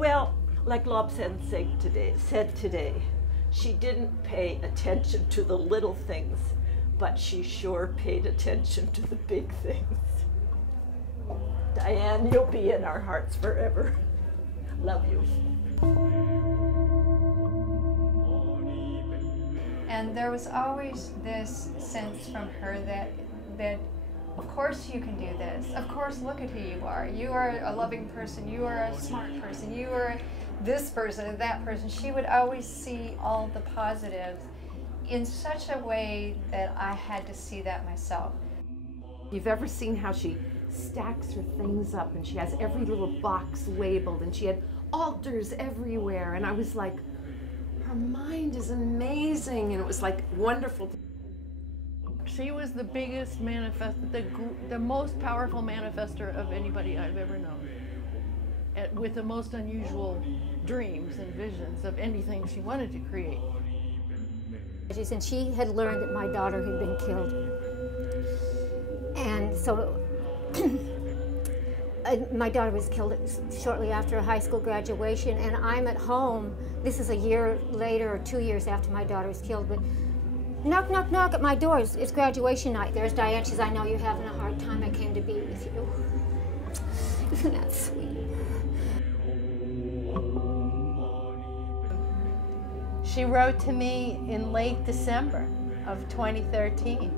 Well, like Lob said today, she didn't pay attention to the little things, but she sure paid attention to the big things. Dianne, you'll be in our hearts forever. Love you. And there was always this sense from her that of course you can do this. Of course, look at who you are. You are a loving person. You are a smart person. You are this person and that person. She would always see all the positives in such a way that I had to see that myself. You've ever seen how she stacks her things up and she has every little box labeled and she had altars everywhere, and I was like, her mind is amazing, and it was like wonderful. She was the biggest the most powerful manifester of anybody I've ever known, with the most unusual dreams and visions of anything she wanted to create. And she had learned that my daughter had been killed. And so my daughter was killed shortly after high school graduation, and I'm at home. This is a year later or 2 years after my daughter was killed, but knock, knock, knock at my door. It's graduation night. There's Dianne. She says, I know you're having a hard time. I came to be with you. Isn't that sweet? She wrote to me in late December of 2013.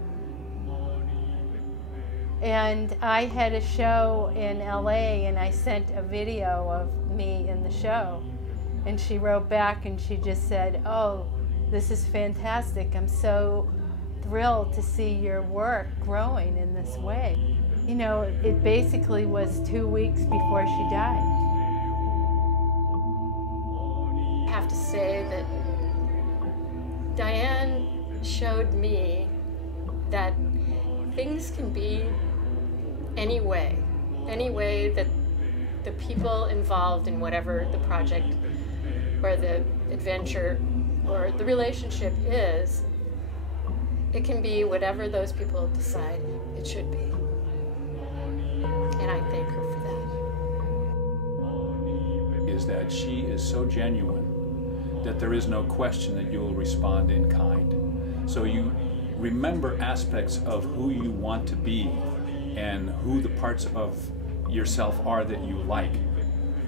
And I had a show in LA and I sent a video of me in the show. And she wrote back and she just said, oh, this is fantastic. I'm so thrilled to see your work growing in this way. You know, it basically was 2 weeks before she died. I have to say that Dianne showed me that things can be any way that the people involved in whatever the project or the adventure or the relationship is, it can be whatever those people decide it should be. And I thank her for that. Is that she is so genuine that there is no question that you'll respond in kind. So you remember aspects of who you want to be and who the parts of yourself are that you like,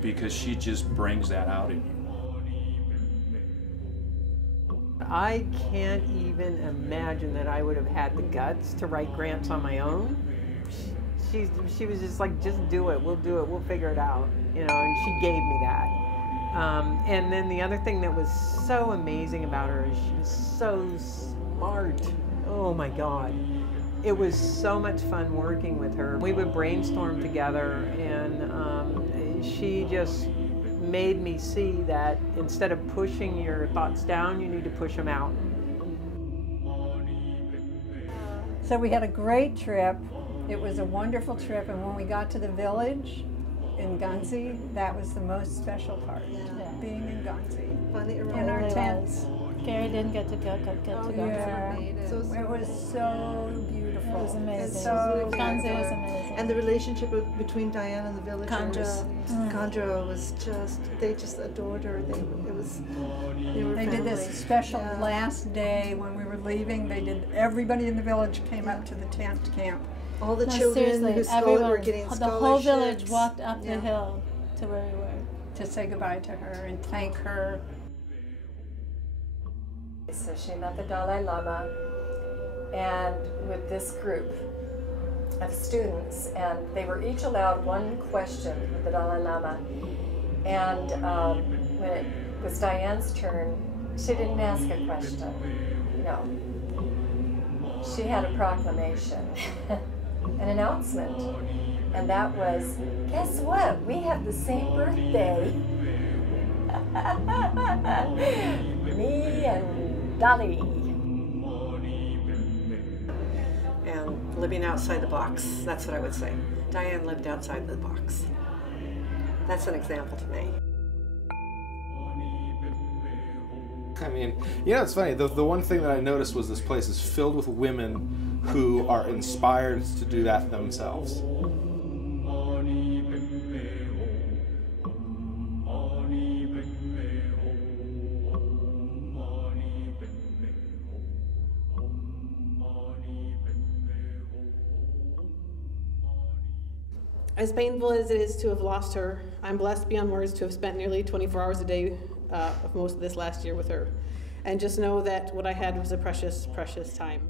because she just brings that out in you. I can't even imagine that I would have had the guts to write grants on my own. She was just like, just do it, we'll figure it out, you know, and she gave me that. And then the other thing that was so amazing about her is she was so smart. Oh my God. It was so much fun working with her. We would brainstorm together, and she just made me see that instead of pushing your thoughts down, you need to push them out. So we had a great trip. It was a wonderful trip, and when we got to the village in Gunzi, that was the most special part, being in Gunzi, in our tents. Gary didn't get to go. Yeah. So it was so beautiful. It was amazing. So Gunzi was amazing. And the relationship between Dianne and the villagers, Condra was just, they just adored her. They did this special last day when we were leaving. Everybody in the village came up to the tent camp. All the children who were getting scholarships. The whole village walked up the hill to where we were. To say goodbye to her and thank her. So she met the Dalai Lama, and with this group of students, and they were each allowed one question with the Dalai Lama. And when it was Dianne's turn, she didn't ask a question. No. She had a proclamation, an announcement, and that was, guess what? We have the same birthday. Me and Dolly. And living outside the box, that's what I would say. Dianne lived outside the box. That's an example to me. I mean, you know, it's funny. The one thing that I noticed was this place is filled with women who are inspired to do that themselves. As painful as it is to have lost her, I'm blessed beyond words to have spent nearly 24 hours a day of most of this last year with her. And just know that what I had was a precious, precious time.